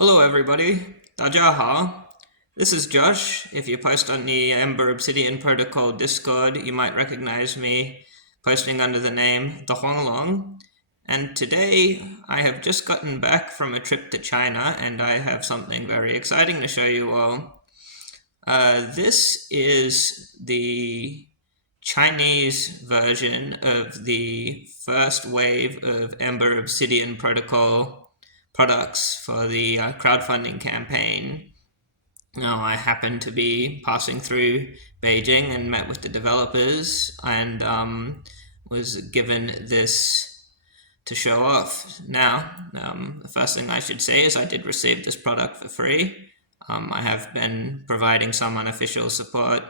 Hello everybody, 大家好. This is Josh. If you post on the EMBER Obsidian protocol Discord, you might recognize me posting under the name The Huanglong. And today I have just gotten back from a trip to China and I have something very exciting to show you all. This is the Chinese version of the first wave of EMBER Obsidian protocol products for the crowdfunding campaign. Now, I happened to be passing through Beijing and met with the developers and was given this to show off. Now, the first thing I should say is I did receive this product for free. I have been providing some unofficial support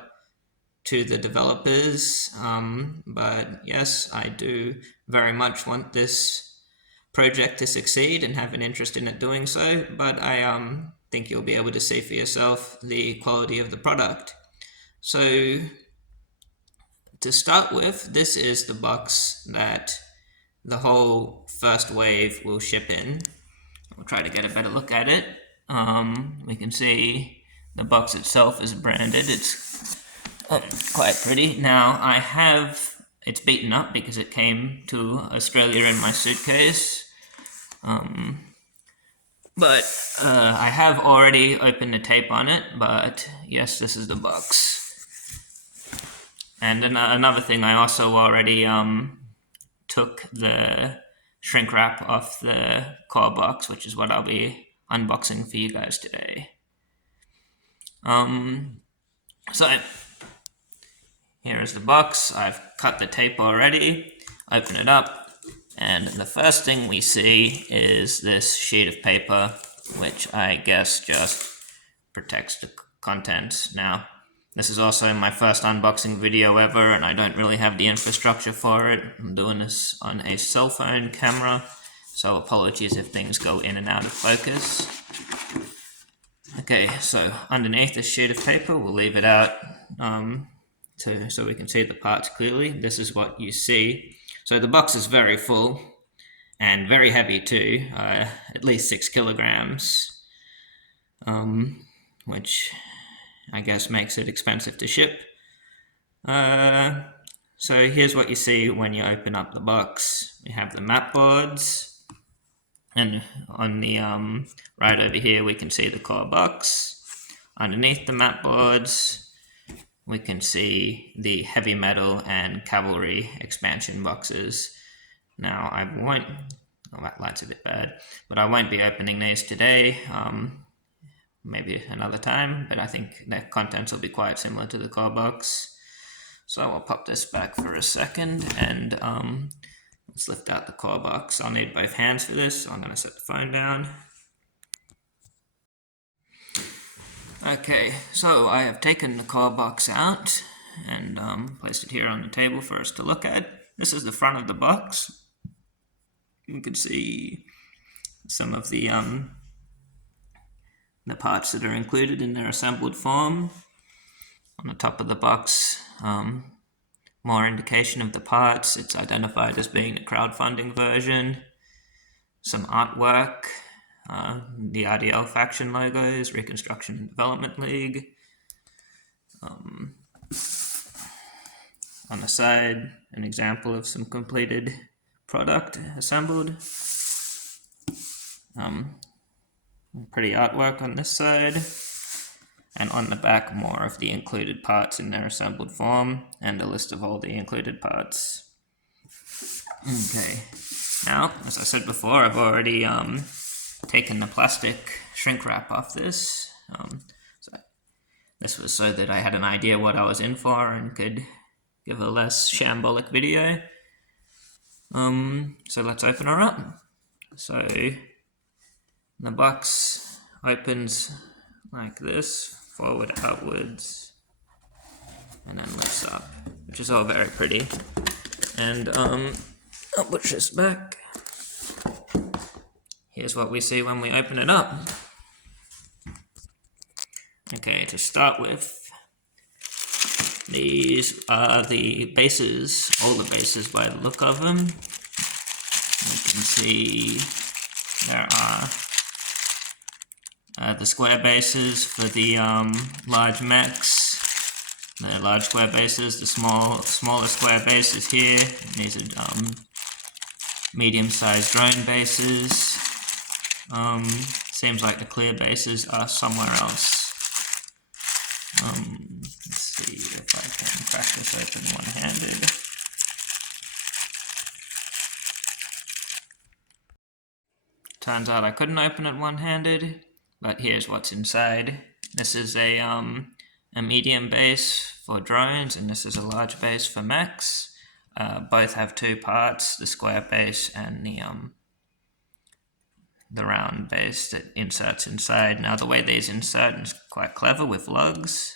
to the developers, but yes, I do very much want this project to succeed and have an interest in it doing so, but I think you'll be able to see for yourself the quality of the product. So to start with, this is the box that the whole first wave will ship in. We'll try to get a better look at it. We can see the box itself is branded. It's quite pretty. Now it's beaten up because it came to Australia in my suitcase. But I have already opened the tape on it, but yes, this is the box. And another thing, I also already took the shrink wrap off the core box, which is what I'll be unboxing for you guys today. So here is the box. I've cut the tape already. Open it up. And the first thing we see is this sheet of paper, which I guess just protects the contents. Now, this is also my first unboxing video ever, and I don't really have the infrastructure for it. I'm doing this on a cell phone camera, so apologies if things go in and out of focus. Okay, so underneath this sheet of paper, we'll leave it out so we can see the parts clearly. This is what you see. So the box is very full and very heavy too, at least 6 kilograms, which I guess makes it expensive to ship. So here's what you see when you open up the box. You have the map boards, and on the right over here we can see the core box. Underneath the map boards we can see the heavy metal and cavalry expansion boxes. Now that light's a bit bad, but I won't be opening these today, maybe another time, but I think the contents will be quite similar to the core box. So I'll pop this back for a second and let's lift out the core box. I'll need both hands for this, so I'm going to set the phone down. Okay, so I have taken the core box out and placed it here on the table for us to look at. This is the front of the box. You can see some of the parts that are included in their assembled form. On the top of the box, more indication of the parts. It's identified as being a crowdfunding version. Some artwork. The RDL faction logos, Reconstruction and Development League. On the side, an example of some completed product assembled. Pretty artwork on this side. And on the back, more of the included parts in their assembled form and a list of all the included parts. Okay, now, as I said before, I've already taken the plastic shrink wrap off this. So this was so that I had an idea what I was in for and could give a less shambolic video. So let's open her up. So the box opens like this, forward, outwards, and then lifts up, which is all very pretty. And I'll push this back. Here's what we see when we open it up. Okay, to start with, these are the bases, all the bases by the look of them. You can see there are the square bases for the large mechs. The large square bases, the smaller square bases here. These are medium-sized drone bases. Seems like the clear bases are somewhere else. Let's see if I can crack this open one-handed. Turns out I couldn't open it one-handed, but here's what's inside. This is a medium base for drones, and this is a large base for mechs. Both have two parts, the square base and the round base that inserts inside. Now the way these insert is quite clever with lugs.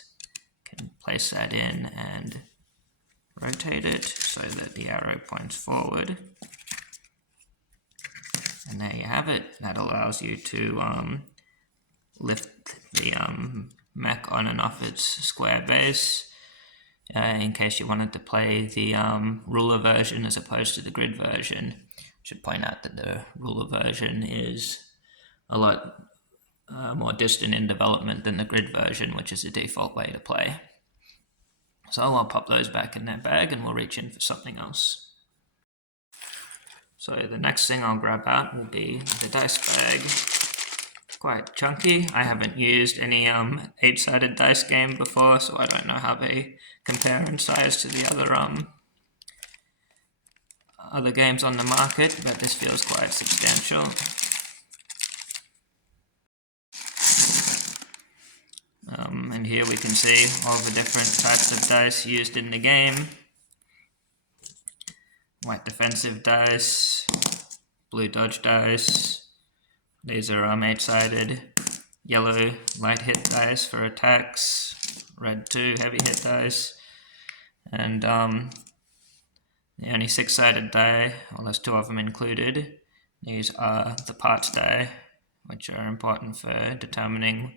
Can place that in and rotate it so that the arrow points forward. And there you have it. That allows you to lift the mech on and off its square base in case you wanted to play the ruler version as opposed to the grid version. Should point out that the ruler version is a lot more distant in development than the grid version, which is the default way to play. So I'll pop those back in their bag and we'll reach in for something else. So the next thing I'll grab out will be the dice bag. Quite chunky. I haven't used any 8-sided dice game before, so I don't know how they compare in size to the other games on the market, but this feels quite substantial. And here we can see all the different types of dice used in the game. White defensive dice, blue dodge dice. These are 8-sided. Yellow light hit dice for attacks. Red 2 heavy hit dice. And the only 6-sided die, well, there's 2 of them included. These are the parts die, which are important for determining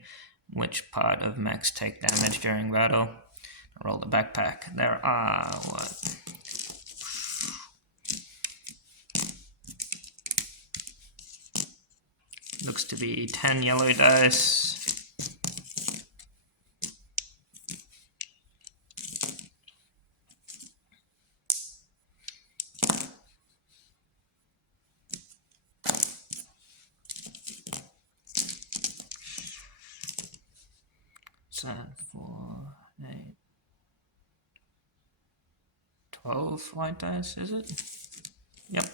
which part of mechs take damage during battle. I'll roll the backpack. There are, looks to be 10 yellow dice. So 4, 8, 12 white dice, is it? Yep.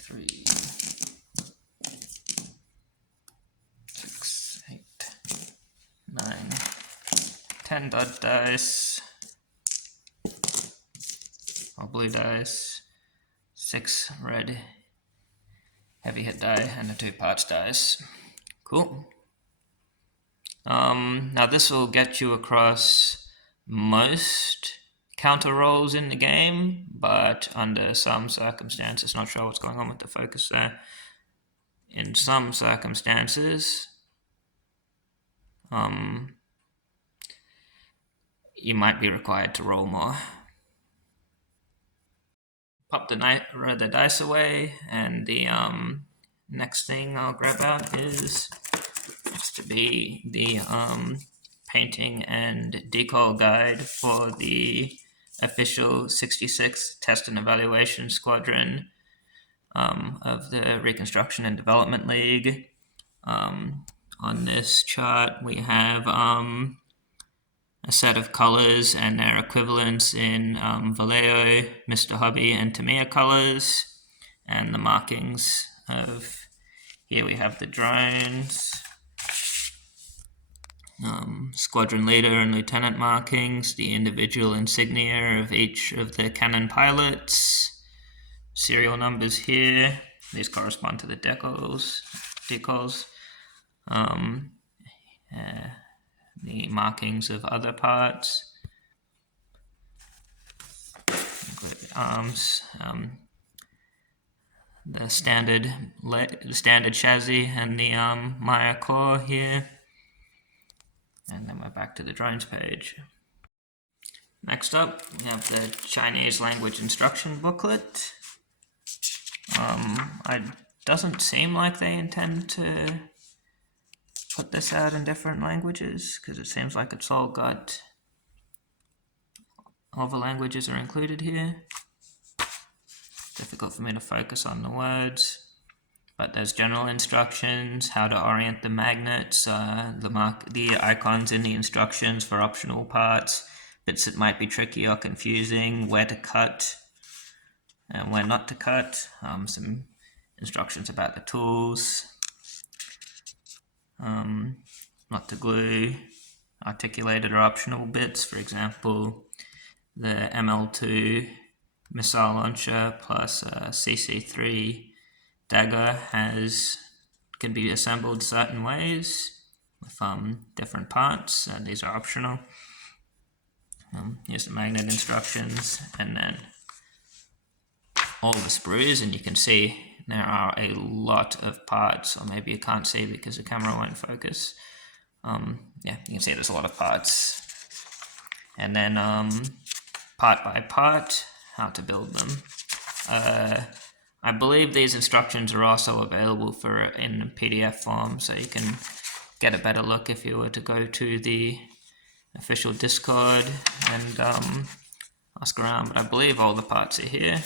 3, 6, 8, 9, 10 dodge dice, or blue dice, 6 red heavy hit die, and the 2 parts dice. Cool. Now this will get you across most counter rolls in the game, but under some circumstances, not sure what's going on with the focus there. In some circumstances, you might be required to roll more. Pop the dice away, and the next thing I'll grab out is to be the painting and decal guide for the official 66th Test and Evaluation Squadron of the Reconstruction and Development League. On this chart we have a set of colors and their equivalents in Vallejo, Mr. Hobby, and Tamiya colors, and the markings of, here we have the drones, squadron leader and lieutenant markings, the individual insignia of each of the cannon pilots, serial numbers here, these correspond to the decals, the markings of other parts, include the arms, the standard chassis and the Maya core here. And then we're back to the drones page. Next up, we have the Chinese language instruction booklet. It doesn't seem like they intend to put this out in different languages, because it seems like it's all the languages are included here. Difficult for me to focus on the words, but there's general instructions, how to orient the magnets, the icons in the instructions for optional parts, bits that might be tricky or confusing, where to cut and where not to cut, some instructions about the tools, not to glue articulated or optional bits. For example, the ML2 missile launcher plus CC3 dagger can be assembled certain ways with different parts, and these are optional. Here's the magnet instructions, and then all the sprues, and you can see there are a lot of parts, or maybe you can't see because the camera won't focus. Yeah, you can see there's a lot of parts. And then part by part, how to build them. I believe these instructions are also available in PDF form, so you can get a better look if you were to go to the official Discord and ask around. But I believe all the parts are here.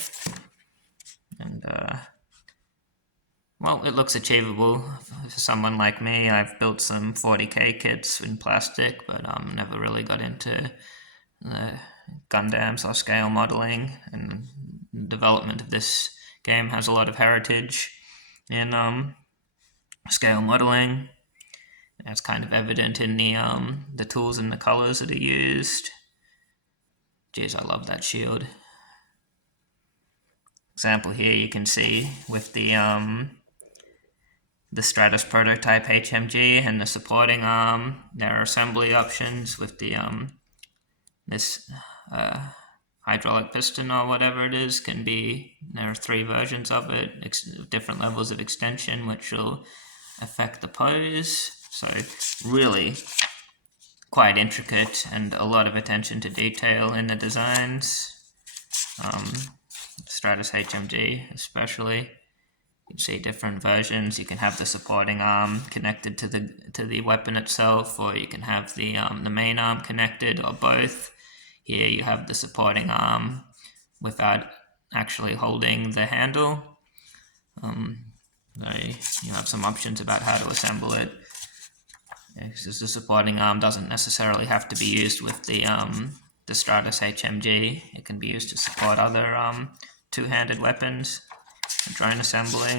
And well, it looks achievable for someone like me. I've built some 40k kits in plastic, but never really got into the Gundams or scale modeling, and the development of this game has a lot of heritage in scale modeling. It's kind of evident in the tools and the colors that are used. Geez, I love that shield. Example here, you can see with the Stratus prototype HMG and the supporting arm, there are assembly options with the this hydraulic piston or whatever it is. There are 3 versions of it, different levels of extension, which will affect the pose. So really quite intricate, and a lot of attention to detail in the designs. Stratus HMG especially. You can see different versions. You can have the supporting arm connected to the weapon itself, or you can have the main arm connected, or both. Here you have the supporting arm without actually holding the handle. You have some options about how to assemble it. Because the supporting arm doesn't necessarily have to be used with the Stratus HMG. It can be used to support other two-handed weapons, drone assembly.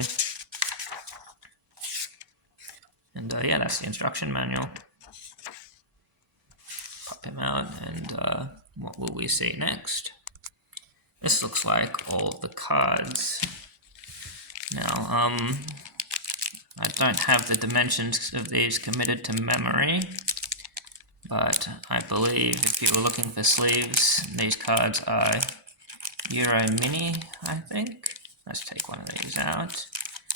And yeah, that's the instruction manual. Pop him out, and what will we see next? This looks like all the cards. Now, I don't have the dimensions of these committed to memory, but I believe if you were looking for sleeves, these cards are Euro Mini, I think. Let's take one of these out.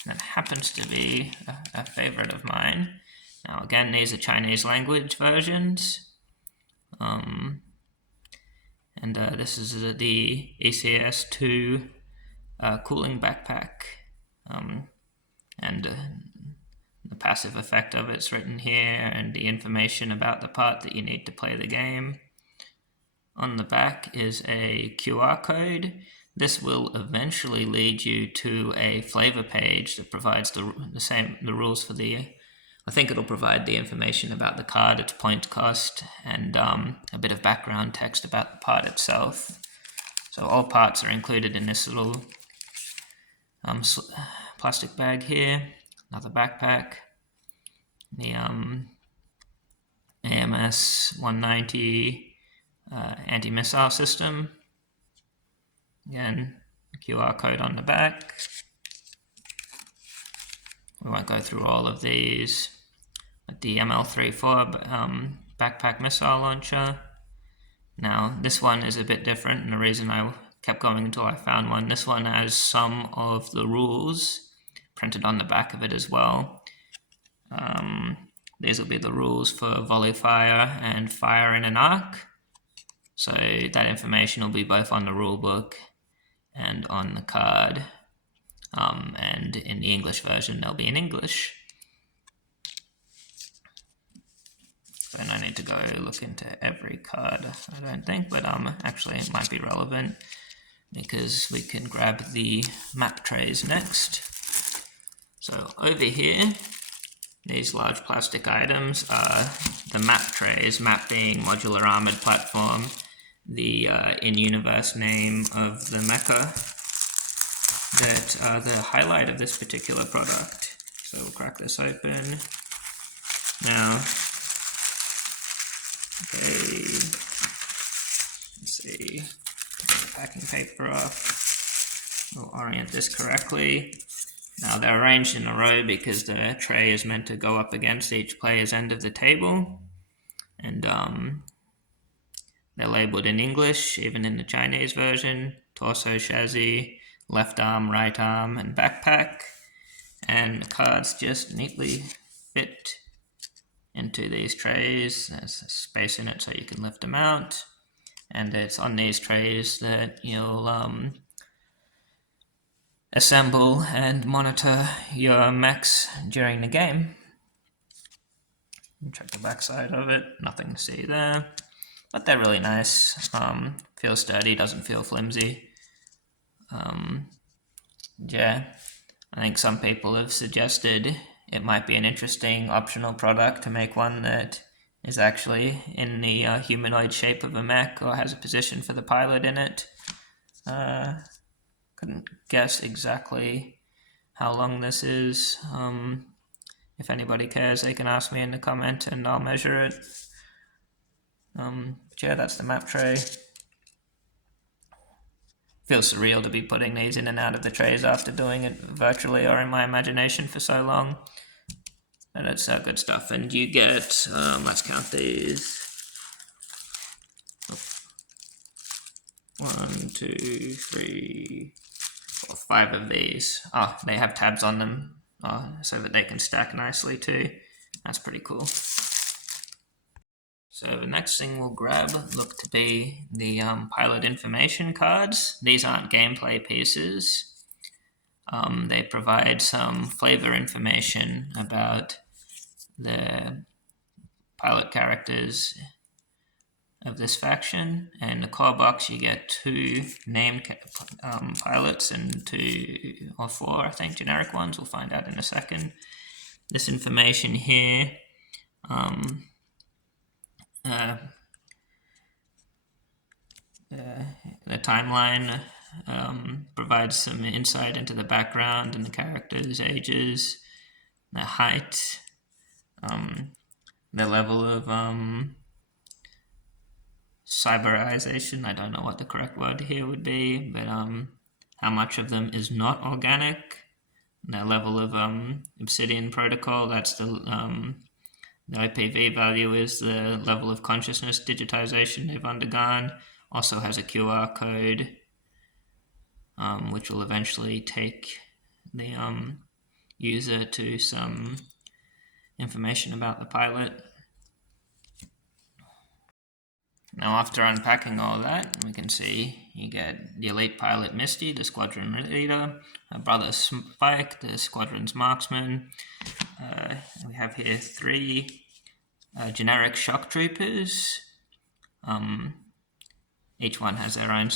That happens to be a favorite of mine. Now again, these are Chinese language versions. This is the ECS2 cooling backpack. The passive effect of it's written here, and the information about the part that you need to play the game. On the back is a QR code. This will eventually lead you to a flavor page that provides the rules for I think it'll provide the information about the card, its point cost, and a bit of background text about the part itself. So all parts are included in this little plastic bag here. Another backpack. The AMS 190 anti-missile system. Again, QR code on the back. We won't go through all of these. The ML34 backpack missile launcher. Now, this one is a bit different, and the reason I kept going until I found one. This one has some of the rules printed on the back of it as well. These will be the rules for volley fire and fire in an arc. So that information will be both on the rule book and on the card. And in the English version, they'll be in English. So no need to go look into every card, I don't think, but actually it might be relevant because we can grab the map trays next. So over here, these large plastic items are the map trays, map being modular armored platform, the in-universe name of the mecha that are the highlight of this particular product. So we'll crack this open. Now, okay, let's see, take the packing paper off. We'll orient this correctly. Now they're arranged in a row because the tray is meant to go up against each player's end of the table. And they're labeled in English, even in the Chinese version: torso, chassis, left arm, right arm, and backpack. And the cards just neatly fit into these trays. There's a space in it so you can lift them out. And it's on these trays that you'll assemble and monitor your mechs during the game. Check the back side of it, nothing to see there, but they're really nice. Feels sturdy, doesn't feel flimsy. Yeah, I think some people have suggested it might be an interesting optional product to make one that is actually in the humanoid shape of a mech or has a position for the pilot in it. Couldn't guess exactly how long this is. If anybody cares, they can ask me in the comment and I'll measure it. But yeah, that's the map tray. Feels surreal to be putting these in and out of the trays after doing it virtually or in my imagination for so long. And it's good stuff. And you get, let's count these. 1, 2, 3, 4, 5 of these. Oh, they have tabs on them so that they can stack nicely too. That's pretty cool. So the next thing we'll grab look to be the pilot information cards. These aren't gameplay pieces. They provide some flavor information about the pilot characters of this faction. And in the core box you get 2 named pilots and 2 or 4, I think, generic ones. We'll find out in a second. This information here the timeline provides some insight into the background and the characters' ages, the height, the level of cyberization. I don't know what the correct word here would be, but how much of them is not organic, the level of Obsidian protocol. That's the IPV value is the level of consciousness digitization they've undergone. Also has a QR code, which will eventually take the user to some information about the pilot. Now, after unpacking all that, we can see you get the elite pilot Misty, the squadron leader, her brother Spike, the squadron's marksman. We have here 3 generic shock troopers. Each one has their own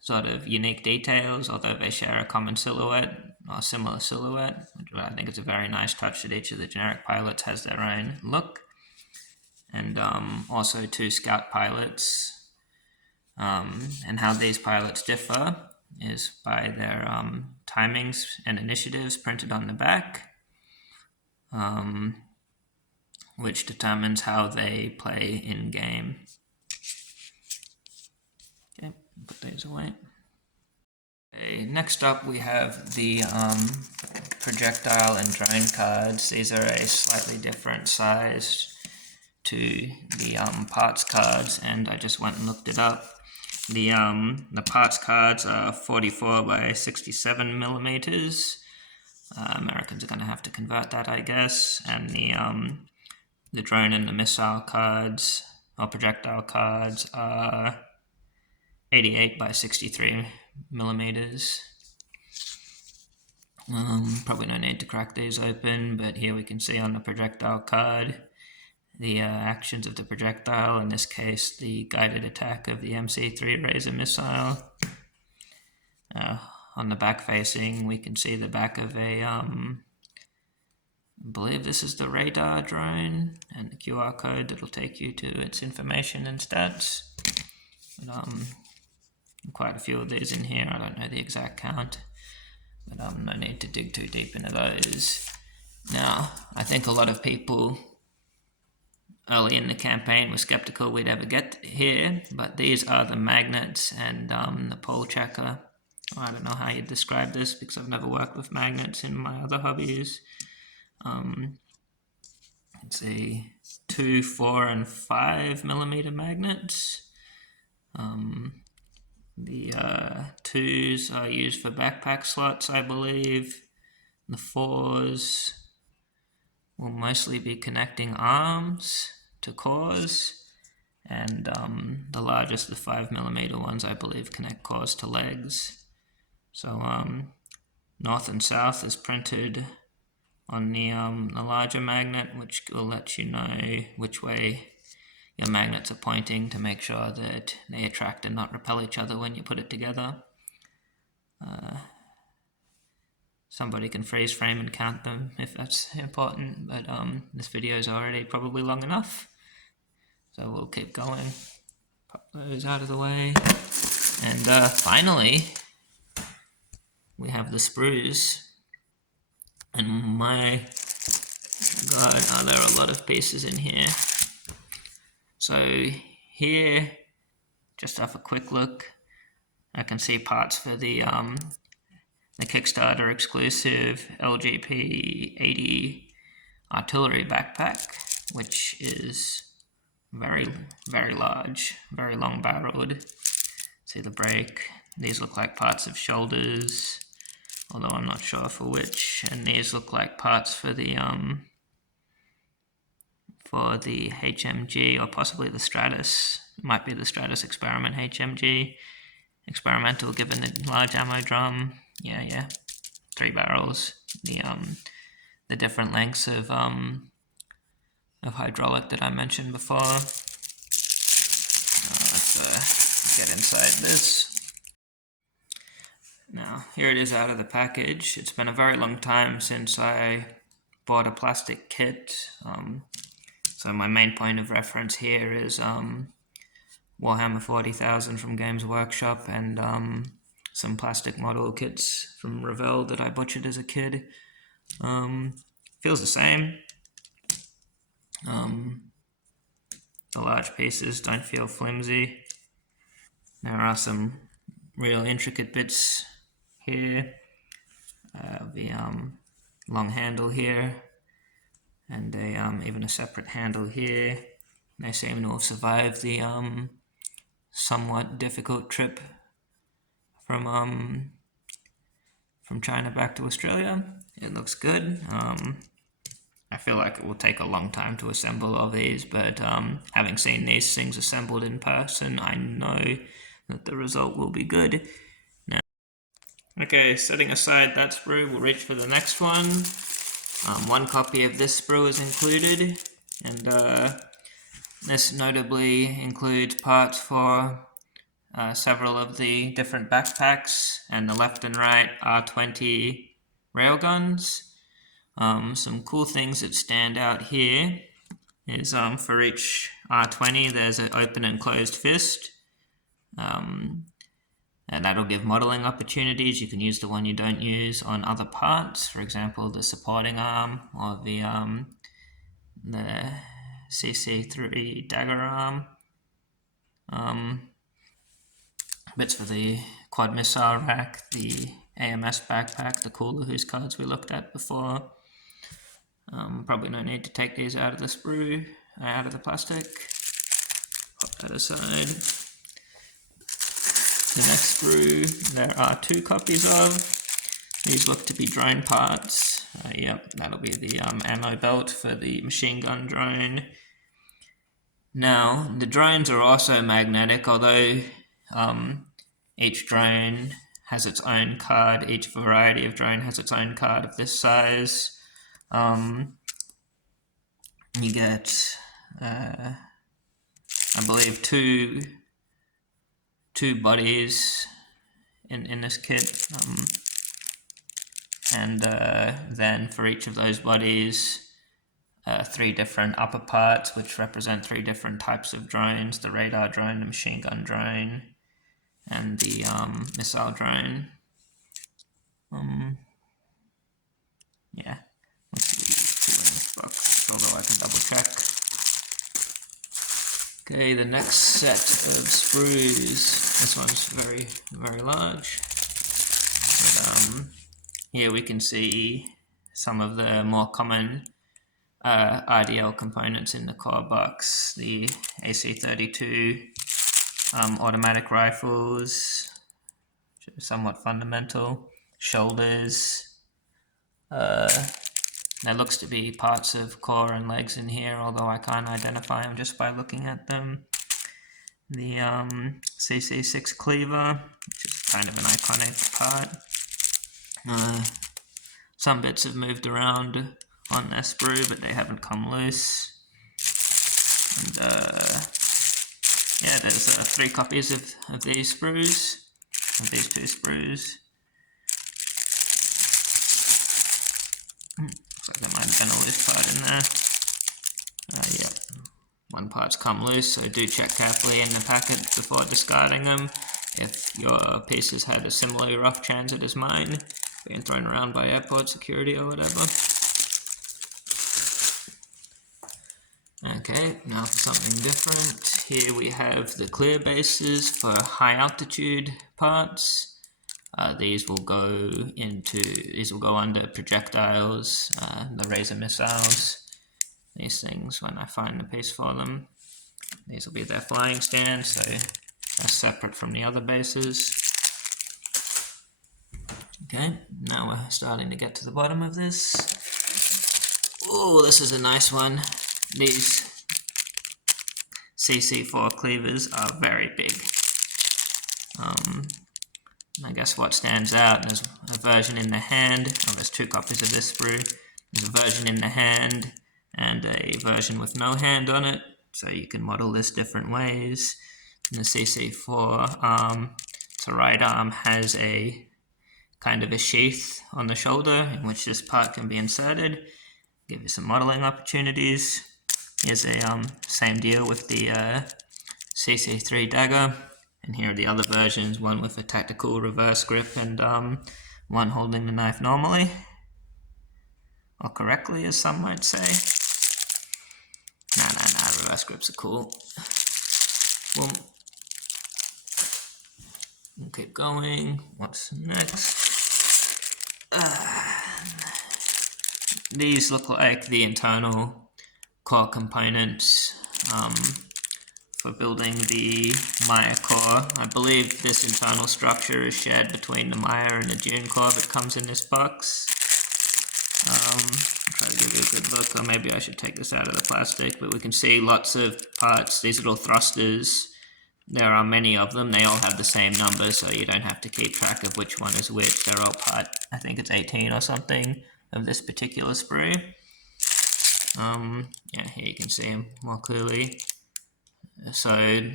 sort of unique details, although they share a common silhouette or similar silhouette, which I think is a very nice touch that each of the generic pilots has their own look. And also 2 scout pilots. And how these pilots differ is by their timings and initiatives printed on the back, which determines how they play in game. Okay, put these away. Okay, next up we have the projectile and drone cards. These are a slightly different size to the parts cards, and I just went and looked it up. The parts cards are 44 by 67 millimeters. Americans are going to have to convert that, I guess. And the drone and the missile cards or projectile cards are 88 by 63 millimeters. Probably no need to crack these open, but here we can see on the projectile card the actions of the projectile, in this case the guided attack of the MC3 Razor missile. On the back facing, we can see the back of a, I believe this is the radar drone, and the QR code that'll take you to its information and stats. But, quite a few of these in here, I don't know the exact count, but no need to dig too deep into those. Now, I think a lot of people early in the campaign were skeptical we'd ever get here, but these are the magnets and the pole checker. I don't know how you'd describe this because I've never worked with magnets in my other hobbies. Let's see, 2, 4, and 5 millimeter magnets. The 2s are used for backpack slots, I believe. The 4s will mostly be connecting arms to cores, and the largest, the 5 millimeter ones, I believe, connect cores to legs. So north and south is printed on the larger magnet, which will let you know which way your magnets are pointing to make sure that they attract and not repel each other when you put it together. Somebody can freeze frame and count them if that's important, but this video is already probably long enough, so we'll keep going. Pop those out of the way, and finally we have the sprues. And my god, there are a lot of pieces in here. So here, just off a quick look, I can see parts for the Kickstarter exclusive LGP 80 artillery backpack, which is very, very large, very long barreled. See the break. These look like parts of shoulders, although I'm not sure for which. And these look like parts for the HMG, or possibly the Stratus. It might be the Stratus Experiment HMG. Experimental, given the large ammo drum. Yeah. 3 barrels. The different lengths of hydraulic that I mentioned before. Let's get inside this. Now, here it is out of the package. It's been a very long time since I bought a plastic kit. So my main point of reference here is Warhammer 40,000 from Games Workshop, and some plastic model kits from Revell that I butchered as a kid. Feels the same. The large pieces don't feel flimsy. There are some real intricate bits here. The long handle here, and even a separate handle here. They seem to have survived the somewhat difficult trip from China back to Australia. It looks good. I feel like it will take a long time to assemble all these, but having seen these things assembled in person, I know that the result will be good. Now, okay, setting aside that sprue, we'll reach for the next one. One copy of this sprue is included, and this notably includes parts for several of the different backpacks and the left and right R20 railguns. Some cool things that stand out here is for each R20 there's an open and closed fist, and that'll give modeling opportunities. You can use the one you don't use on other parts, for example the supporting arm or the CC3 dagger arm. Bits for the quad missile rack, the AMS backpack, the cooler whose cards we looked at before. Probably no need to take these out of the sprue, out of the plastic. Pop that aside. The next sprue there are 2 copies of. These look to be drone parts. Yep, that'll be the ammo belt for the machine gun drone. Now, the drones are also magnetic, although each drone has its own card. Each variety of drone has its own card of this size. You get I believe two bodies in this kit, and then for each of those bodies, 3 different upper parts which represent 3 different types of drones: the radar drone, the machine gun drone, and the missile drone. Yeah, let's see, 2 in this box, although I can double check. Okay, the next set of sprues. This one's very, very large. But, here we can see some of the more common RDL components in the core box. The AC-32 automatic rifles, which are somewhat fundamental. Shoulders. There looks to be parts of core and legs in here, although I can't identify them just by looking at them. The CC6 cleaver, which is kind of an iconic part. Some bits have moved around on their sprue, but they haven't come loose. And yeah, there's 3 copies of these sprues, of these 2 sprues. Looks like there might have been a loose part in there. Yeah, 1 part's come loose, so do check carefully in the packet before discarding them. If your pieces had a similarly rough transit as mine, being thrown around by airport security or whatever. Okay, now for something different. Here we have the clear bases for high altitude parts. These will go under projectiles, the Razor missiles, these things when I find the piece for them. These will be their flying stand, so they're separate from the other bases. Okay, now we're starting to get to the bottom of this. Oh, this is a nice one. These CC4 cleavers are very big. I guess what stands out, there's a version in the hand. Oh, there's 2 copies of this sprue. There's a version in the hand and a version with no hand on it, so you can model this different ways. And the CC4 the right arm has a kind of a sheath on the shoulder in which this part can be inserted. Give you some modeling opportunities. Here's a same deal with the CC3 dagger. And here are the other versions, one with a tactical reverse grip and one holding the knife normally. Or correctly, as some might say. Nah, reverse grips are cool. Boom. We'll keep going. What's next? These look like the internal core components for building the Maya core. I believe this internal structure is shared between the Maya and the Dune core that comes in this box. I'll try to give you a good look, or maybe I should take this out of the plastic, but we can see lots of parts, these little thrusters. There are many of them. They all have the same number, so you don't have to keep track of which one is which. They're all part, I think it's 18 or something, of this particular sprue. Yeah, here you can see them more clearly. So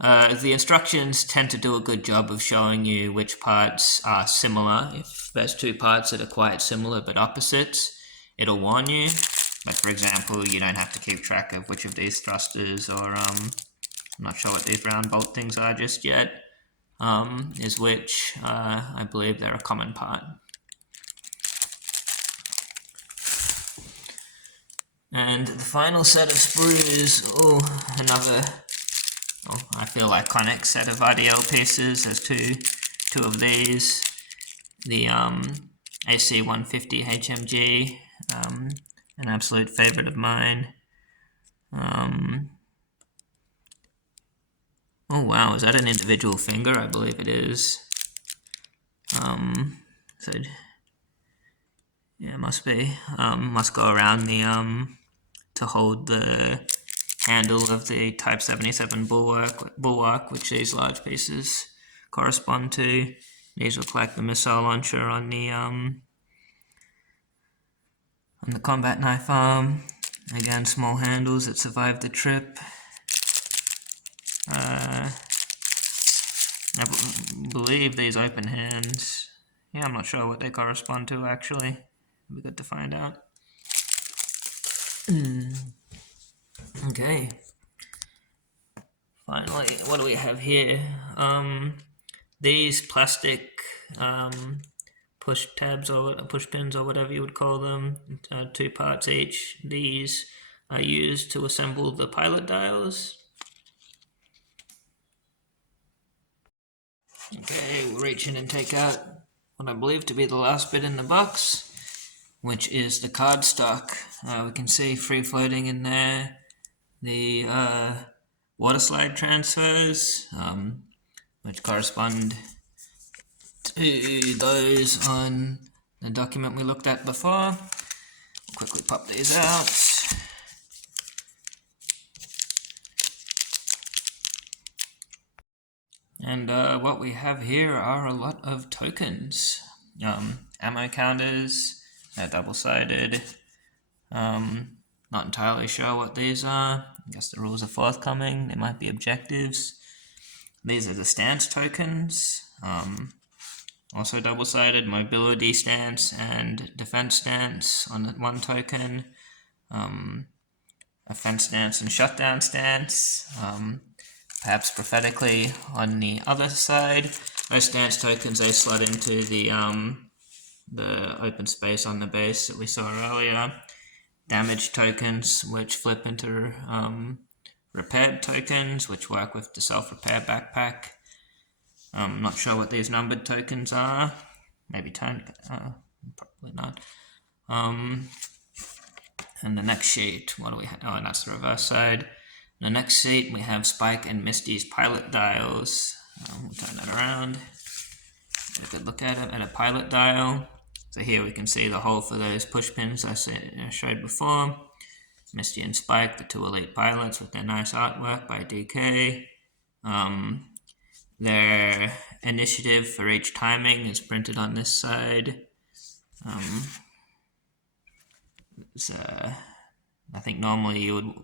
the instructions tend to do a good job of showing you which parts are similar. If there's 2 parts that are quite similar but opposites, it'll warn you. Like, for example, you don't have to keep track of which of these thrusters, or I'm not sure what these round bolt things are just yet, is which. I believe they're a common part. And the final set of sprues, another, I feel iconic set of RDL pieces. There's two of these. The AC-150 HMG, an absolute favorite of mine. Oh wow, is that an individual finger? I believe it is. So yeah, it must be. Must go around the to hold the handle of the Type 77 bulwark, which these large pieces correspond to. These look like the missile launcher on the combat knife arm. Again, small handles that survived the trip. I believe these open hands. Yeah, I'm not sure what they correspond to actually. It'd be good to find out. Okay. Finally, what do we have here? These plastic push tabs or push pins or whatever you would call them, 2 parts each. These are used to assemble the pilot dials. Okay, we'll reach in and take out what I believe to be the last bit in the box, which is the cardstock. We can see free floating in there the water slide transfers, which correspond to those on the document we looked at before. Quickly pop these out. And what we have here are a lot of tokens. Ammo counters, they're double-sided. Not entirely sure what these are. I guess the rules are forthcoming. They might be objectives. These are the stance tokens. Also double-sided, mobility stance and defense stance on one token. Offense stance and shutdown stance. Perhaps prophetically on the other side. Those stance tokens, they slot into the open space on the base that we saw earlier. Damage tokens, which flip into repaired tokens, which work with the self-repair backpack. I'm not sure what these numbered tokens are. Maybe time, probably not. And the next sheet, what do we have? Oh, and that's the reverse side. The next sheet, we have Spike and Misty's pilot dials. We'll turn that around. Get a good look at it, at a pilot dial. So here we can see the hole for those push pins I showed before. Misty and Spike, the 2 elite pilots with their nice artwork by DK. Their initiative for each timing is printed on this side. I think normally you would...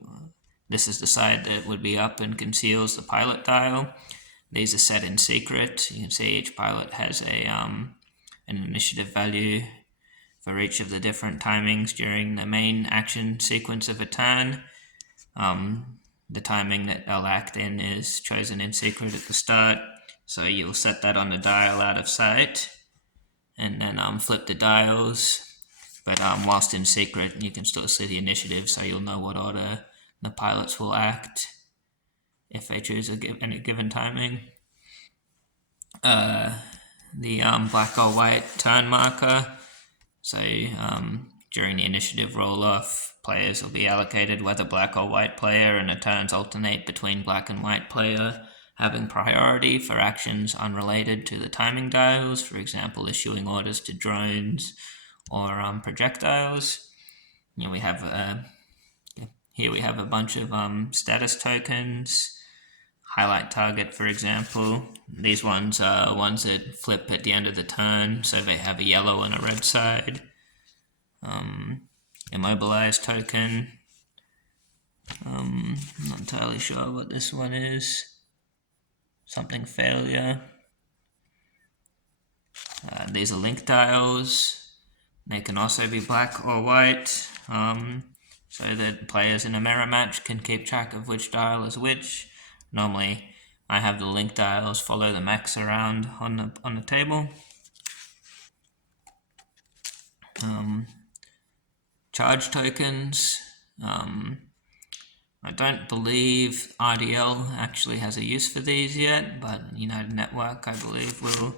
This is the side that would be up and conceals the pilot dial. These are set in secret. You can see each pilot has an initiative value for each of the different timings during the main action sequence of a turn. The timing that they'll act in is chosen in secret at the start, so you'll set that on the dial out of sight, and then flip the dials. But whilst in secret, you can still see the initiative, so you'll know what order the pilots will act if they choose any given timing. The black or white turn marker. So during the initiative roll-off, players will be allocated whether black or white player, and the turns alternate between black and white player having priority for actions unrelated to the timing dials, for example, issuing orders to drones or projectiles. We have here we have a bunch of status tokens. Highlight target, for example. These ones are ones that flip at the end of the turn, so they have a yellow and a red side. Immobilized token. I'm not entirely sure what this one is. Something failure. These are link dials. They can also be black or white, so that players in a mirror match can keep track of which dial is which. Normally, I have the link dials follow the max around on the table. Charge tokens. I don't believe RDL actually has a use for these yet, but United Network, I believe, will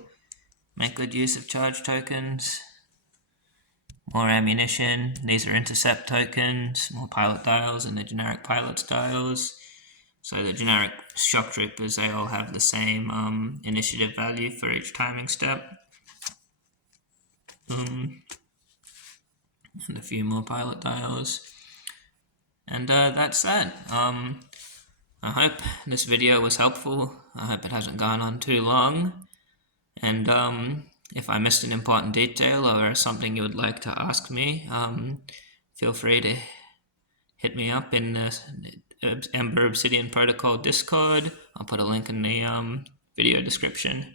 make good use of charge tokens. More ammunition. These are intercept tokens, more pilot dials and the generic pilot's dials. So the generic shock troopers, they all have the same initiative value for each timing step. And a few more pilot dials. And that's that. I hope this video was helpful. I hope it hasn't gone on too long. And if I missed an important detail or something you would like to ask me, feel free to hit me up in the EMBER Obsidian Protocol Discord. I'll put a link in the video description.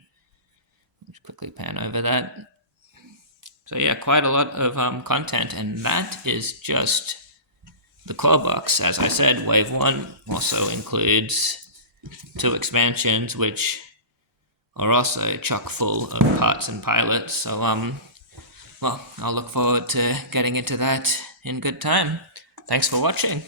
Just quickly pan over that. So yeah, quite a lot of content, and that is just the core box. As I said, Wave 1 also includes 2 expansions, which are also chock full of parts and pilots. So well, I'll look forward to getting into that in good time. Thanks for watching.